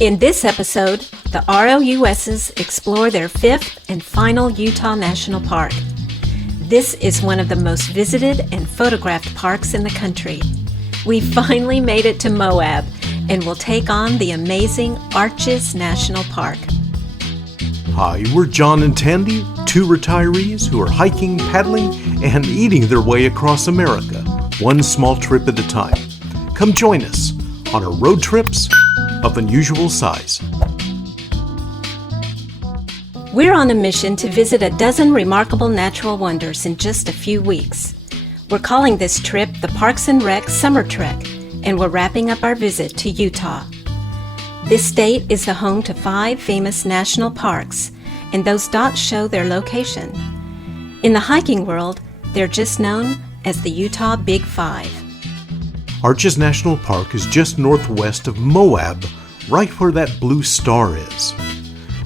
In this episode, the ROUSes explore their fifth and final Utah National Park. This is one of the most visited and photographed parks in the country. We finally made it to Moab and will take on the amazing ROUSes National Park. Hi, we're John and Tandy, two retirees who are hiking, paddling, and eating their way across America, one small trip at a time. Come join us on our road trips of unusual size. We're on a mission to visit a dozen remarkable natural wonders in just a few weeks. We're calling this trip the Parks and Rec Summer Trek, and we're wrapping up our visit to Utah. This state is the home to 5 famous national parks, and those dots show their location. In the hiking world, they're just known as the Utah Big 5. ROUSes National Park is just northwest of Moab, right where that blue star is.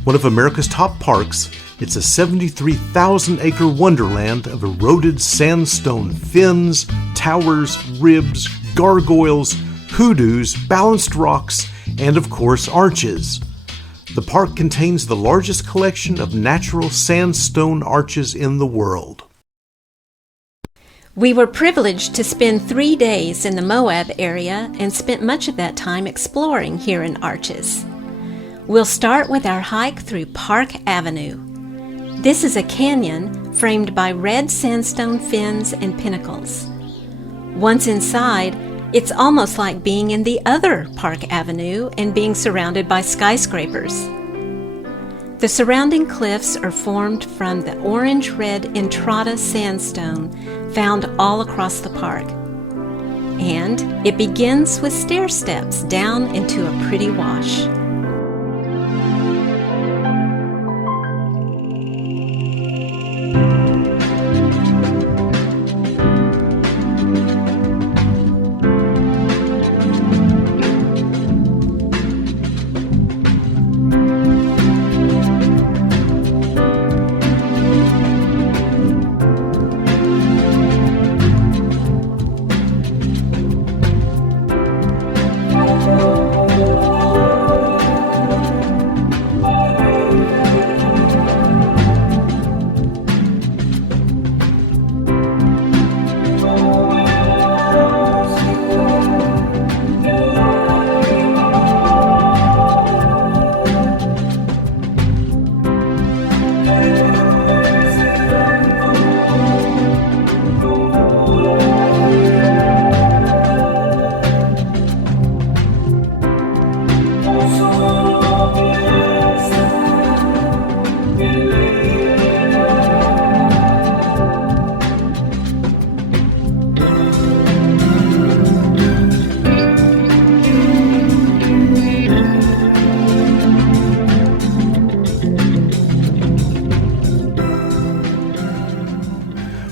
One of America's top parks, it's a 73,000-acre wonderland of eroded sandstone fins, towers, ribs, gargoyles, hoodoos, balanced rocks, and of course arches. The park contains the largest collection of natural sandstone arches in the world. We were privileged to spend 3 days in the Moab area and spent much of that time exploring here in ROUSes. We'll start with our hike through Park Avenue. This is a canyon framed by red sandstone fins and pinnacles. Once inside, it's almost like being in the other Park Avenue and being surrounded by skyscrapers. The surrounding cliffs are formed from the orange-red Entrada sandstone found all across the park. And it begins with stair steps down into a pretty wash.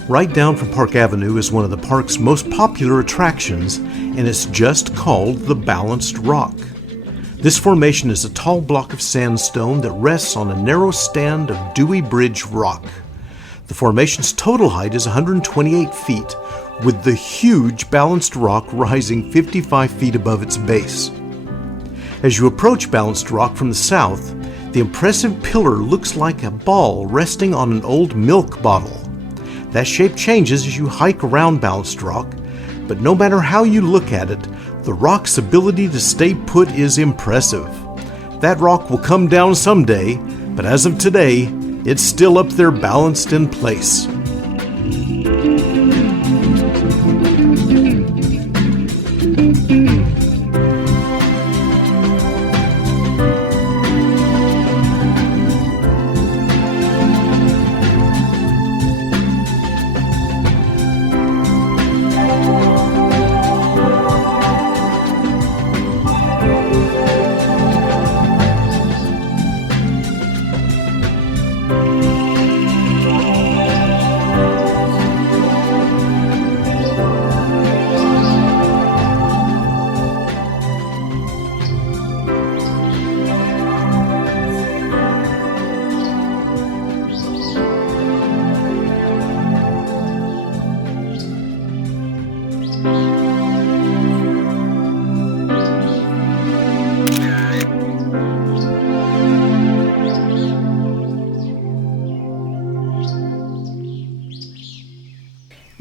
Right down from Park Avenue is one of the park's most popular attractions, and it's just called the Balanced Rock. This formation is a tall block of sandstone that rests on a narrow stand of Dewey Bridge rock. The formation's total height is 128 feet, with the huge Balanced Rock rising 55 feet above its base. As you approach Balanced Rock from the south, the impressive pillar looks like a ball resting on an old milk bottle. That shape changes as you hike around Balanced Rock, but no matter how you look at it, the rock's ability to stay put is impressive. That rock will come down someday, but as of today, it's still up there balanced in place.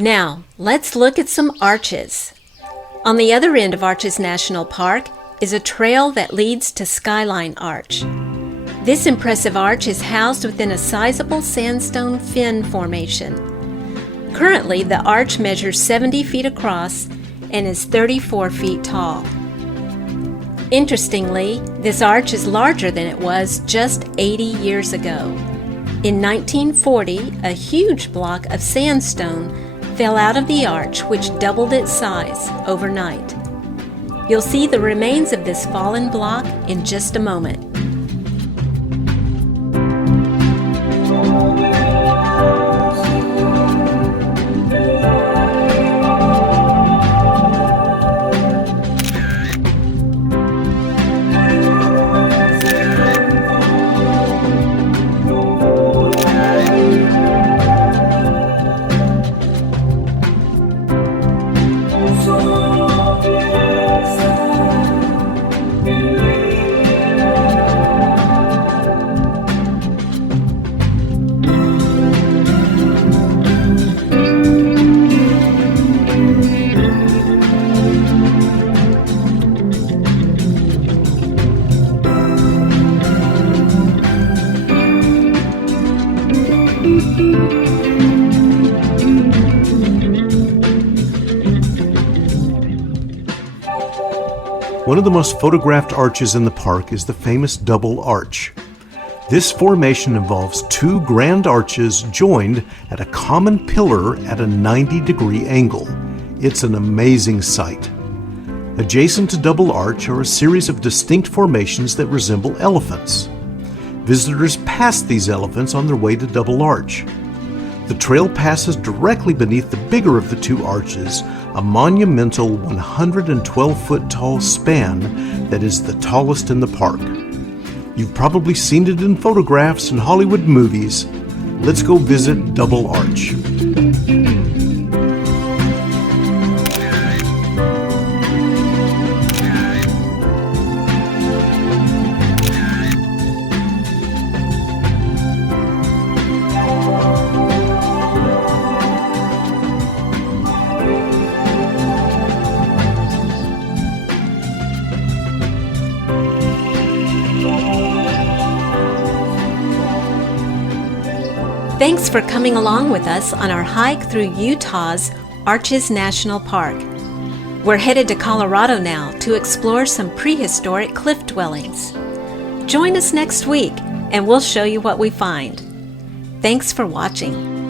Now, let's look at some arches. On the other end of Arches National Park is a trail that leads to Skyline Arch. This impressive arch is housed within a sizable sandstone fin formation. Currently, the arch measures 70 feet across and is 34 feet tall. Interestingly, this arch is larger than it was just 80 years ago. In 1940, a huge block of sandstone fell out of the arch, which doubled its size overnight. You'll see the remains of this fallen block in just a moment. One of the most photographed arches in the park is the famous double arch. This formation involves two grand arches joined at a common pillar at a 90-degree angle. It's an amazing sight. Adjacent to double arch are a series of distinct formations that resemble elephants. Visitors pass these elephants on their way to double arch. The trail passes directly beneath the bigger of the two arches, a monumental 112-foot tall span that is the tallest in the park. You've probably seen it in photographs and Hollywood movies. Let's go visit Double Arch. Thanks for coming along with us on our hike through Utah's Arches National Park. We're headed to Colorado now to explore some prehistoric cliff dwellings. Join us next week and we'll show you what we find. Thanks for watching.